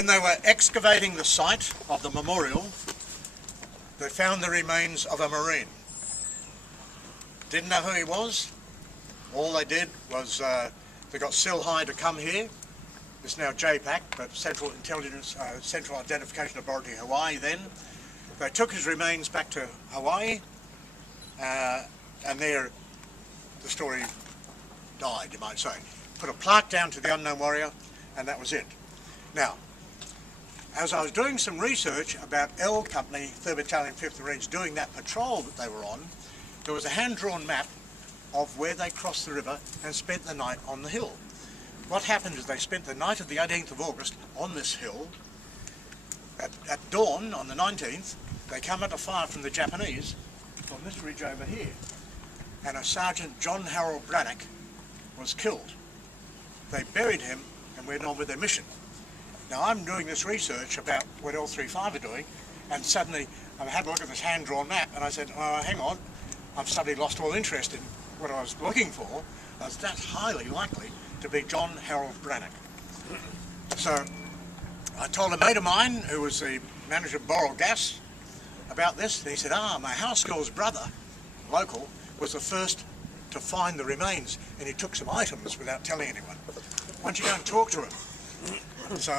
When they were excavating the site of the memorial, they found the remains of a Marine. Didn't know who he was. All they did was they got Silhai to come here. It's now JPAC, but Central Identification Authority Hawaii then. They took his remains back to Hawaii, and there the story died, you might say. Put a plaque down to the unknown warrior, and that was it. Now, as I was doing some research about L Company, 3rd Battalion, 5th Marines, doing that patrol that they were on, there was a hand-drawn map of where they crossed the river and spent the night on the hill. What happened is they spent the night of the 18th of August on this hill. At dawn on the 19th, they come under fire from the Japanese from this ridge over here. And a Sergeant John Harold Brannock was killed. They buried him and went on with their mission. Now I'm doing this research about what L35 are doing, and suddenly I had a look at this hand-drawn map and I said, oh, hang on, I've suddenly lost all interest in what I was looking for. That's highly likely to be John Harold Brannock. So I told a mate of mine who was the manager of Boral Gas about this, and he said, my house girl's brother, local, was the first to find the remains, and he took some items without telling anyone. Why don't you go and talk to him? So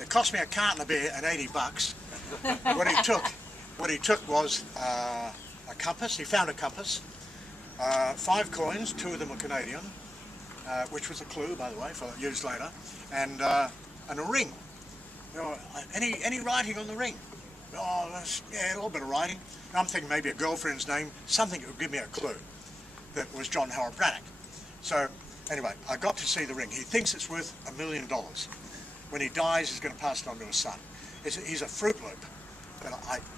it cost me a carton of beer and $80. What he took was a compass. He found a compass, 5 coins, 2 of them were Canadian, which was a clue, by the way, for years later, and a ring. You know, any writing on the ring? Oh, yeah, a little bit of writing. I'm thinking maybe a girlfriend's name, something that would give me a clue that was John Harold Brannock. So anyway, I got to see the ring. He thinks it's worth $1 million. When he dies, he's going to pass it on to his son. He's a Fruit Loop. But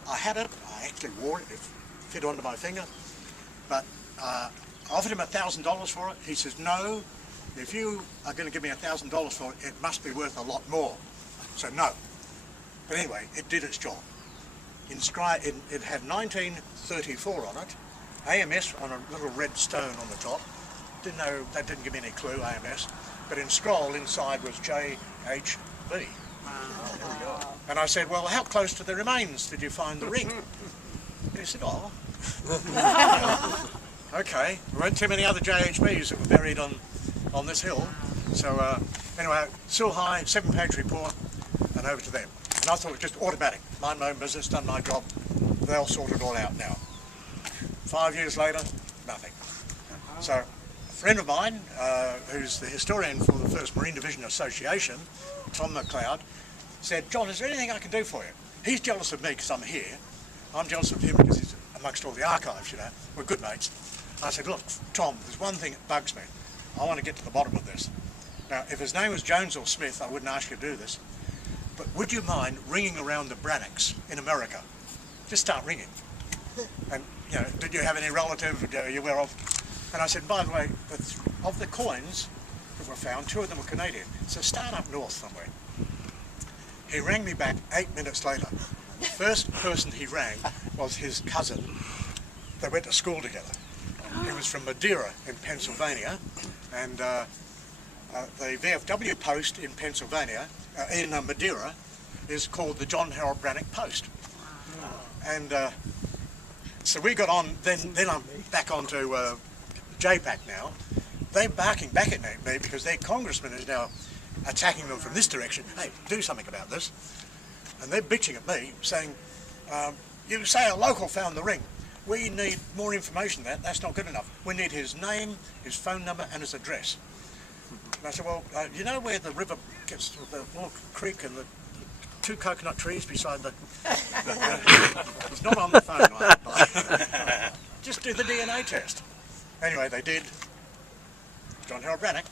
I had it, I actually wore it, it fit onto my finger. But I offered him $1,000 for it. He says, no, if you are going to give me $1,000 for it, it must be worth a lot more. So no. But anyway, it did its job. It had 1934 on it, AMS on a little red stone on the top. Didn't know, that didn't give me any clue, AMS. But in scroll inside was JHB. And I said, well, how close to the remains did you find the ring? And he said, oh. Okay, there weren't too many other JHBs that were buried on this hill. So anyway, Silhai, 7-page report, and over to them. And I thought it was just automatic. Mind my own business, done my job. They'll sort it all out now. 5 years later, nothing. So a friend of mine, who's the historian for the 1st Marine Division Association, Tom McLeod, said, John, is there anything I can do for you? He's jealous of me because I'm here. I'm jealous of him because he's amongst all the archives, you know. We're good mates. I said, look, Tom, there's one thing that bugs me. I want to get to the bottom of this. Now, if his name was Jones or Smith, I wouldn't ask you to do this. But would you mind ringing around the Brannocks in America? Just start ringing. And, you know, did you have any relative you aware of? And I said, by the way, of the coins that were found, 2 of them were Canadian. So start up north somewhere. He rang me back 8 minutes later. The first person he rang was his cousin. They went to school together. He was from Madeira in Pennsylvania, and the VFW post in Pennsylvania, in Madeira, is called the John Harold Brannock Post. And so we got on, then I'm back onto JPAC now. They're barking back at me because their congressman is now attacking them from this direction. Hey, do something about this. And they're bitching at me, saying, you say a local found the ring. We need more information than that. That's not good enough. We need his name, his phone number, and his address. And I said, well, you know where the river gets to the little creek and the 2 coconut trees beside the... It's not on the phone, right? Just do the DNA test. Anyway, they did. John Harold Brannock.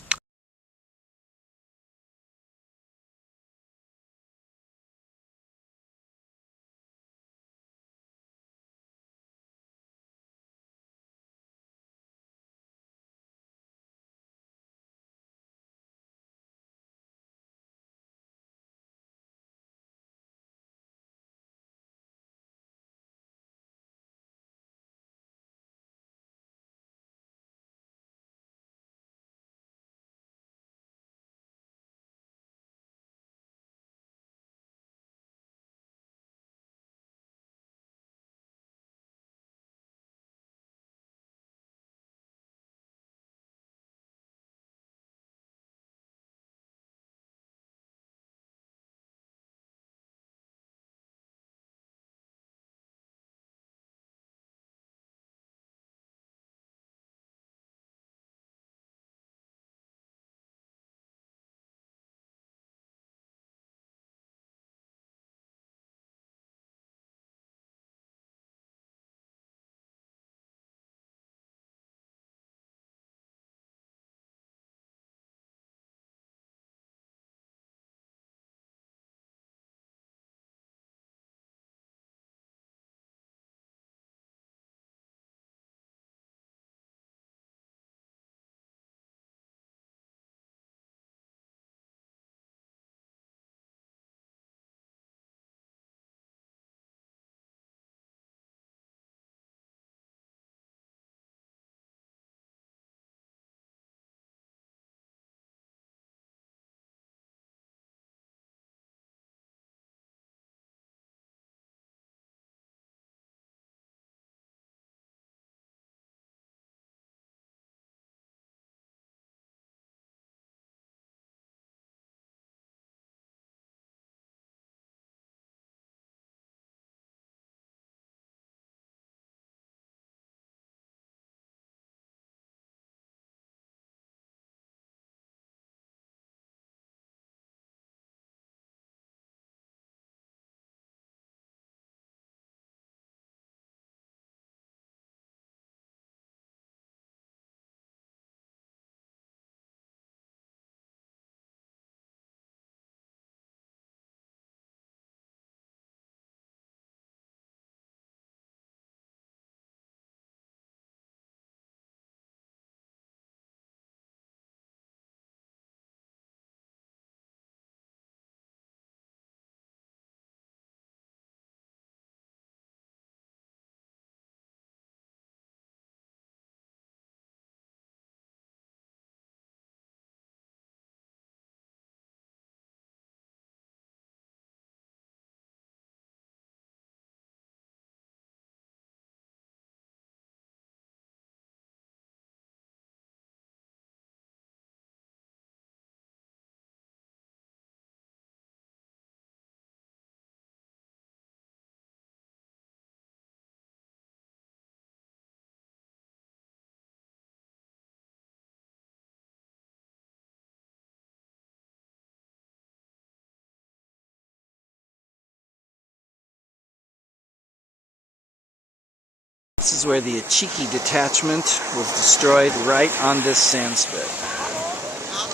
This is where the Achiki detachment was destroyed, right on this sand spit.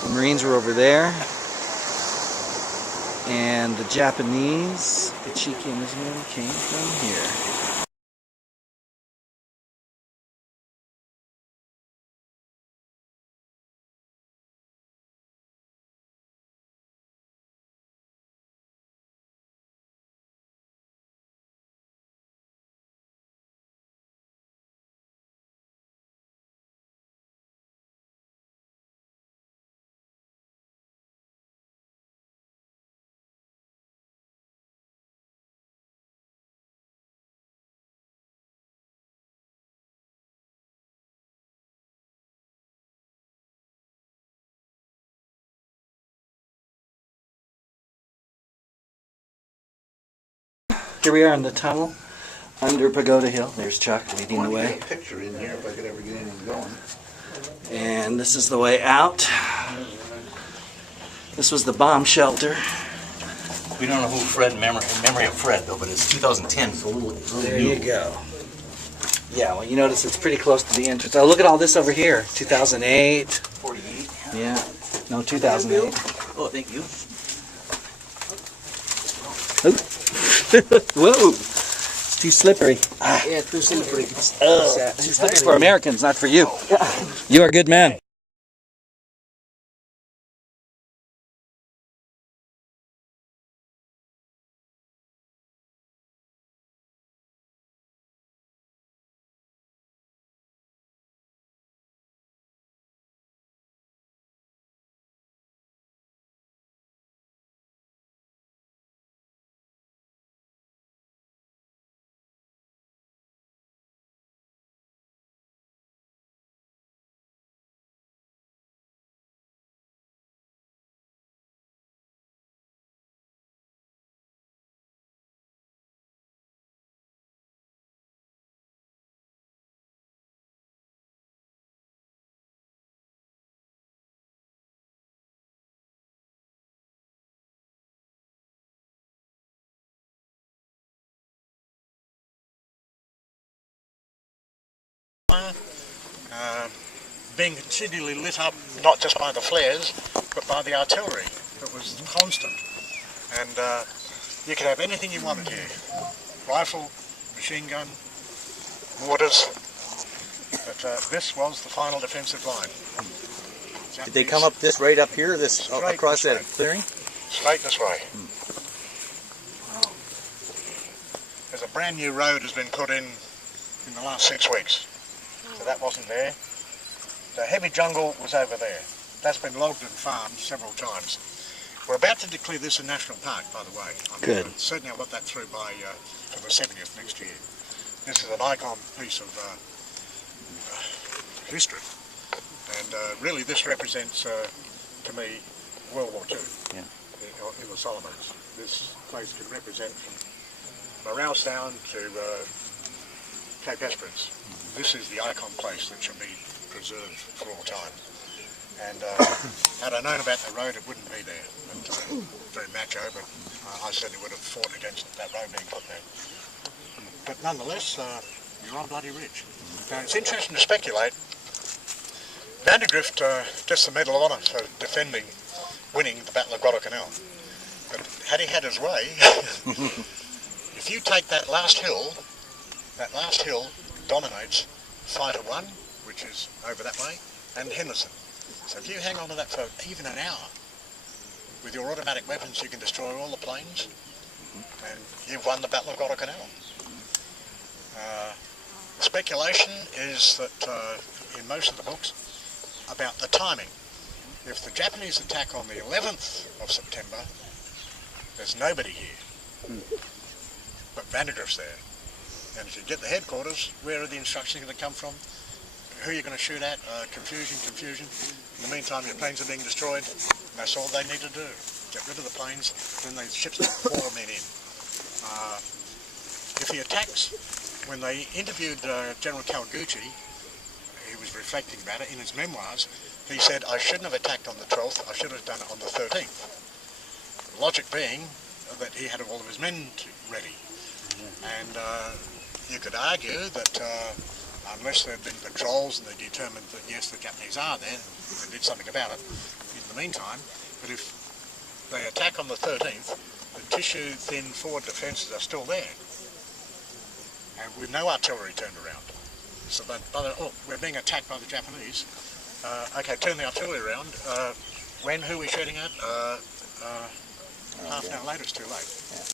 The Marines were over there, and the Japanese, Achiki and his men, came from here. Here we are in the tunnel under Pagoda Hill. There's Chuck leading the way. Get a picture in here if I could ever get anything going. And this is the way out. This was the bomb shelter. We don't know who Fred, in memory of Fred though, but it's 2010, so a little There new. you go. Yeah, well, you notice it's pretty close to the entrance. Oh, look at all this over here. 2008. 48. Yeah. No, 2008. Oh, thank you. Whoa. It's too slippery. Yeah, too slippery. Too slippery for Americans, not for you. You are a good man. Being continually lit up not just by the flares but by the artillery that was constant, and you could have anything you wanted here: rifle, machine gun, mortars, but this was the final defensive line. Did they come up this right up here, this Straight across this that way. clearing? Straight this way. There's a brand new road has been put in the last 6 weeks, so that wasn't there. The heavy jungle was over there. That's been logged and farmed several times. We're about to declare this a national park, by the way. Good. Certainly I'll want that through by for the 70th next year. This is an icon piece of history, and really this represents, to me, World War II in the Solomons. This place can represent from Morale Sound to Cape Esperance. This is the icon place that should be preserved for all time. And had I known about the road, it wouldn't be there. But, very macho, but I certainly would have fought against that road being put there. But nonetheless, you're on bloody ridge. Now it's interesting to speculate. Vandegrift gets the Medal of Honor for winning the Battle of Guadalcanal. But had he had his way, if you take that last hill dominates Fighter 1, which is over that way, and Henderson. So if you hang on to that for even an hour, with your automatic weapons you can destroy all the planes, and you've won the Battle of Guadalcanal. Speculation is that, in most of the books, about the timing. If the Japanese attack on the 11th of September, there's nobody here, but Vandegrift's there. And if you get the headquarters, where are the instructions going to come from? Who are you going to shoot at? Confusion. In the meantime, your planes are being destroyed. And that's all they need to do. Get rid of the planes, then the ships will pour them in. If he attacks, when they interviewed General Kawaguchi, he was reflecting about it in his memoirs, he said, I shouldn't have attacked on the 12th, I should have done it on the 13th. The logic being that he had all of his men ready. And you could argue that unless there had been patrols and they determined that yes, the Japanese are there, and did something about it in the meantime, but if they attack on the 13th, the tissue-thin forward defences are still there, and with no artillery turned around. So that, oh, we're being attacked by the Japanese. Okay, turn the artillery around. Who are we shooting at? Half an hour later, it's too late.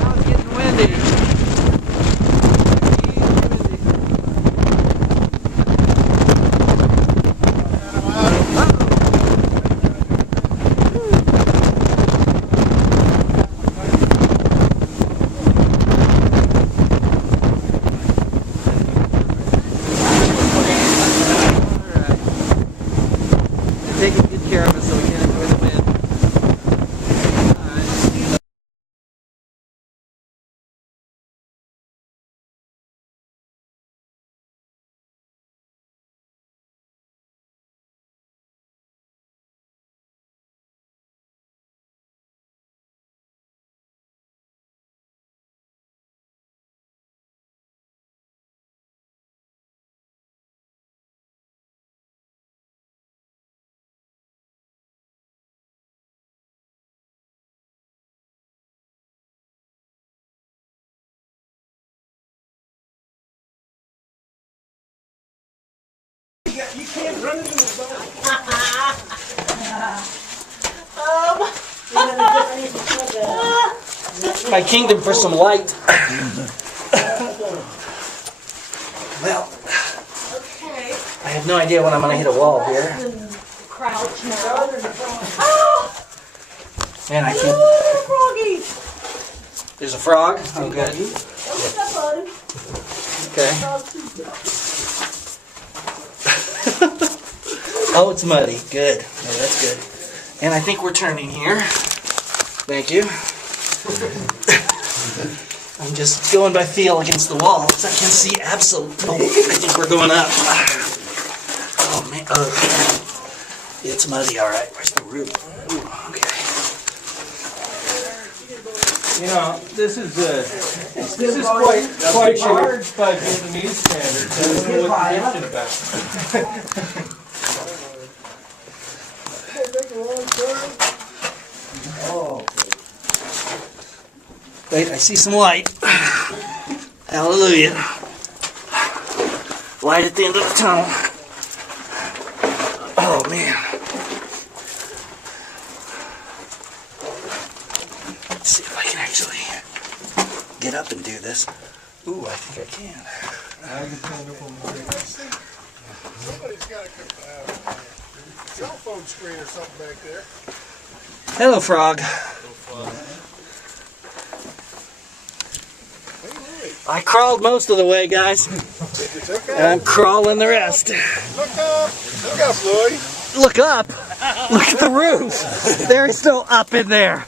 Now it's getting windy. Taking good care of us so we can enjoy the wind. You can't run into the boat. My kingdom for some light. Well, Okay. I have no idea when I'm gonna hit a wall here. Crouch now. Oh! Man, I can't. Oh, froggy! There's a frog? Oh, good. Don't step on him. Okay. Oh, it's muddy. Good. Yeah, that's good. And I think we're turning here. Thank you. I'm just going by feel against the wall because I can see absolutely. Oh, I think we're going up. Oh, man. Okay. It's muddy, all right. Where's the roof? Ooh, okay. You know, this is quite hard by Vietnamese standards. I don't know what you're bitching about. Wait, I see some light. Hallelujah. Light at the end of the tunnel. Oh, man. Let's see if I can actually get up and do this. Ooh, I think I can. Somebody's got a cell phone screen or something back there. Hello, frog. I crawled most of the way, guys. And I'm crawling the rest. Look up! Look up, Lloyd! Look up! Look at the roof! There is no up in there.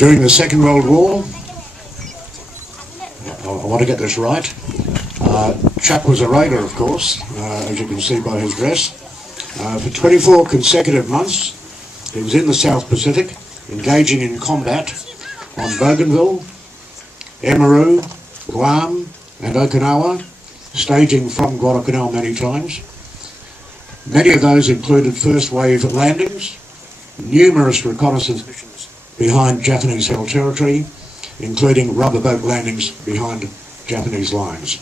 During the Second World War, I want to get this right, Chuck was a raider, of course, as you can see by his dress. For 24 consecutive months, he was in the South Pacific, engaging in combat on Bougainville, Emeroo, Guam and Okinawa, staging from Guadalcanal many times. Many of those included first wave landings, numerous reconnaissance missions behind Japanese held territory, including rubber boat landings behind Japanese lines.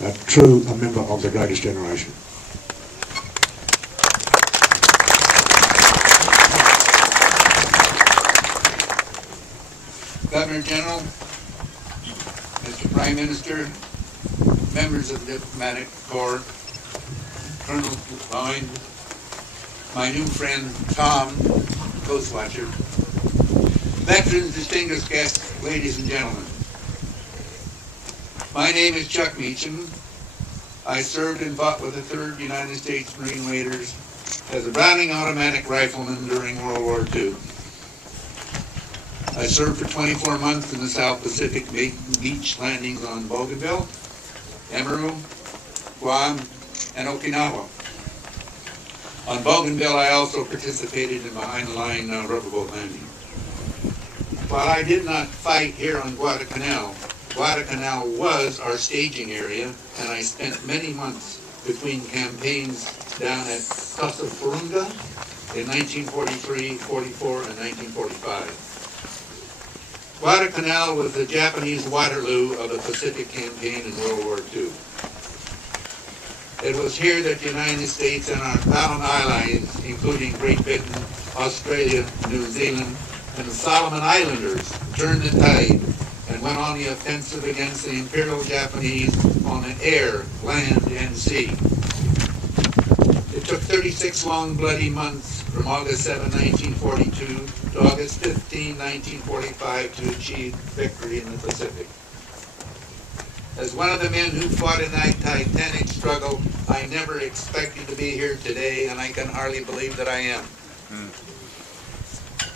A member of the greatest generation. Governor General, Mr. Prime Minister, members of the Diplomatic Corps, Colonel Line, my new friend Tom, Coast Watcher, veterans, distinguished guests, ladies and gentlemen. My name is Chuck Meacham. I served and fought with the 3rd United States Marine Raiders as a Browning automatic rifleman during World War II. I served for 24 months in the South Pacific, making beach landings on Bougainville, Emeroo, Guam, and Okinawa. On Bougainville, I also participated in behind-the-line rubber boat landing. While I did not fight here on Guadalcanal, Guadalcanal was our staging area, and I spent many months between campaigns down at Costa Furunga in 1943, 44, and 1945. Guadalcanal was the Japanese Waterloo of the Pacific Campaign in World War II. It was here that the United States and our bound allies, including Great Britain, Australia, New Zealand, and the Solomon Islanders, turned the tide and went on the offensive against the Imperial Japanese on the air, land, and sea. It took 36 long bloody months from August 7, 1942 to August 15, 1945 to achieve victory in the Pacific. As one of the men who fought in that titanic struggle, I never expected to be here today, and I can hardly believe that I am.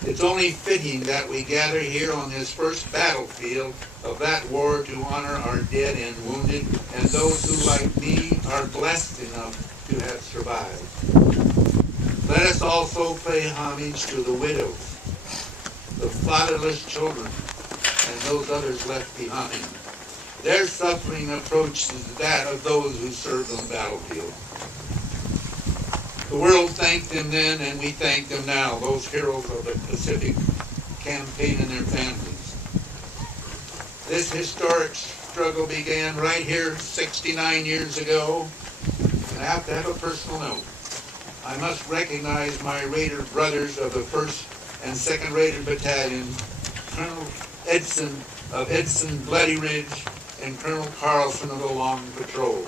It's only fitting that we gather here on this first battlefield of that war to honor our dead and wounded, and those who, like me, are blessed enough to have survived. Let us also pay homage to the widows, the fatherless children, and those others left behind. Their suffering approaches that of those who served on the battlefield. The world thanked them then, and we thank them now, those heroes of the Pacific Campaign and their families. This historic struggle began right here 69 years ago, and I have to have a personal note. I must recognize my Raider brothers of the 1st and 2nd Raider Battalion, Colonel Edson of Edson Bloody Ridge, and Colonel Carlson of the Long Patrol.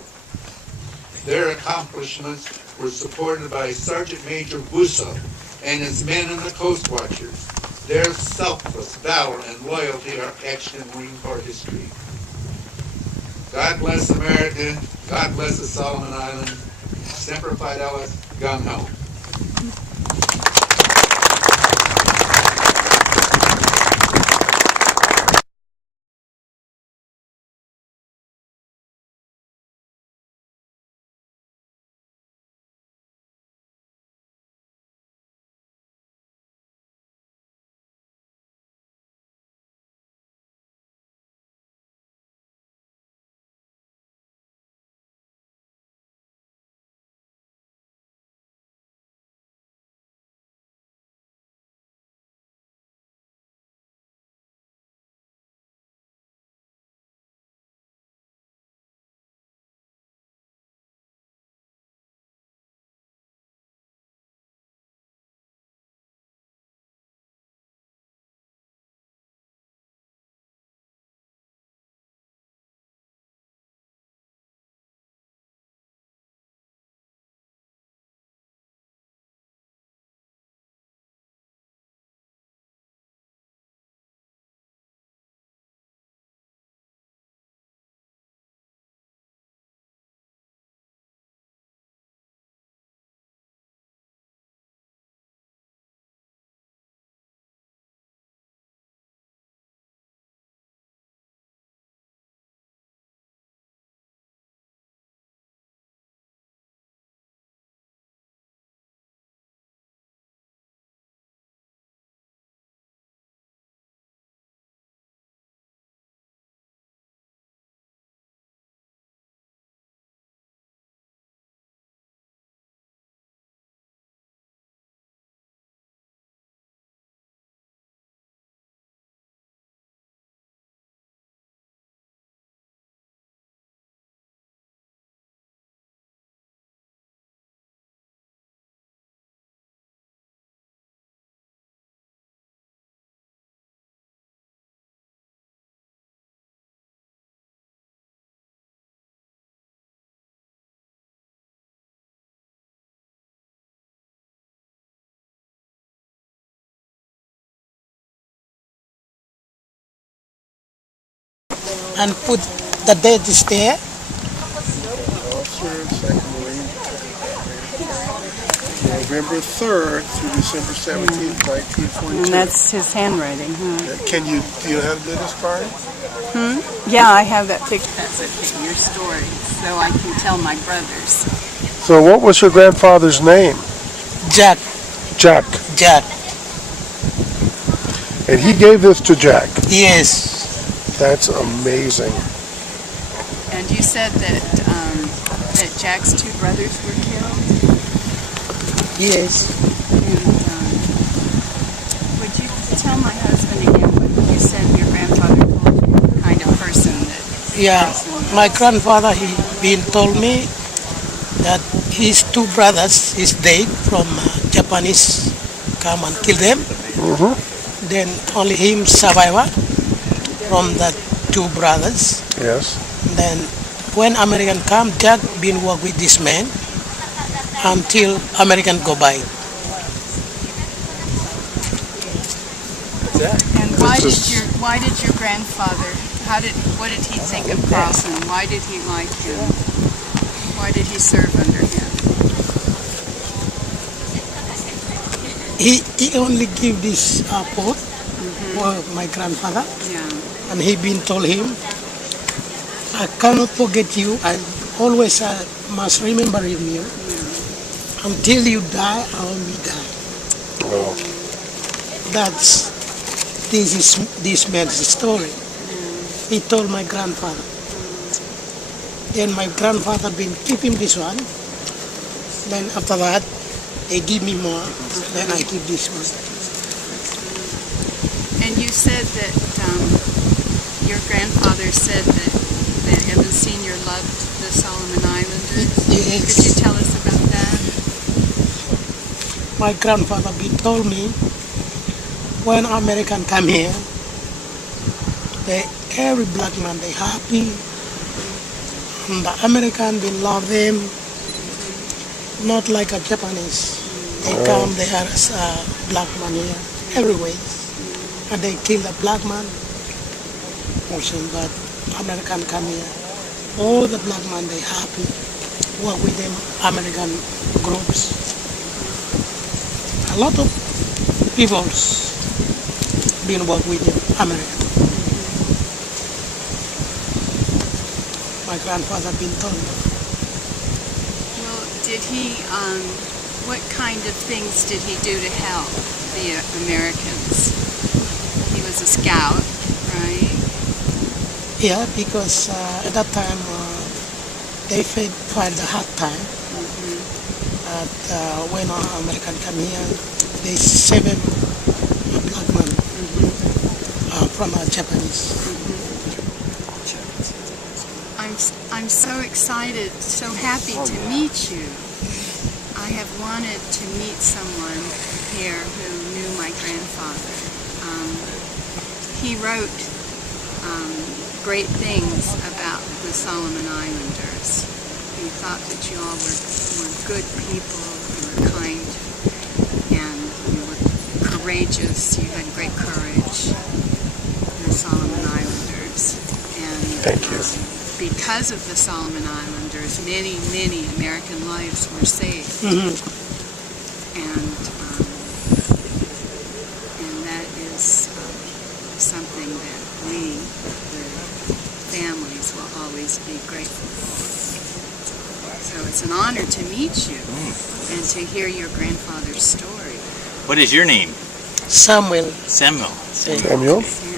Their accomplishments were supported by Sergeant Major Busso and his men in the Coast Watchers. Their selfless valor and loyalty are etched in Marine Corps history. God bless America. God bless the Solomon Islands. Semper Fidelis, gung ho. and put the date is there. November 3rd through December 17th, 1942. And that's his handwriting, huh? Do you have business card? Yeah, I have that picture. That's okay, your story, so I can tell my brothers. So what was your grandfather's name? Jack. Jack. Jack. And he gave this to Jack. Yes. That's amazing. And you said that that Jack's two brothers were killed? Yes. And would you tell my husband again what you said your grandfather told you, the kind of person that... Yeah. My grandfather, he been told me that his two brothers is dead from Japanese come and kill them. Then only him survivor from the two brothers. Yes. Then when American come, Jack been work with this man until American go by. And why did your grandfather, what did he think of Carlson? Why did he like him? Why did he serve under him? He only give this pot for my grandfather, Yeah. and he been told him, I cannot forget you. I always must remember you. Until you die, I will die. Oh. This man's story. He told my grandfather. Then my grandfather been keeping this one. Then after that, they give me more. Then I keep this one. And you said that your grandfather said that Evans Sr. loved the Solomon Islanders. Yes. Could you tell us about that? My grandfather been told me when American come here, every black man they happy. And the American they love them, not like a Japanese. They come, they are black man here everywhere, and they kill the black man. Also, but American come here, all the black man they happy, work with them American groups. A lot of people's been work with them American. My grandfather been told me. Well, did he, what kind of things did he do to help the Americans? He was a scout, right? Yeah, because at that time they fight the hard time. When American come here, they save a black man from a Japanese. I'm so excited, so happy to meet you. I have wanted to meet someone here who knew my grandfather. He wrote great things about the Solomon Islanders. He thought that you all were good people, you were kind, and you were courageous. You had great courage, the Solomon Islanders. And Thank you. Because of the Solomon Islanders, many, many American lives were saved. And that is something that we, the families, will always be grateful for. So it's an honor to meet you and to hear your grandfather's story. What is your name? Samuel. Samuel. Samuel? Yeah.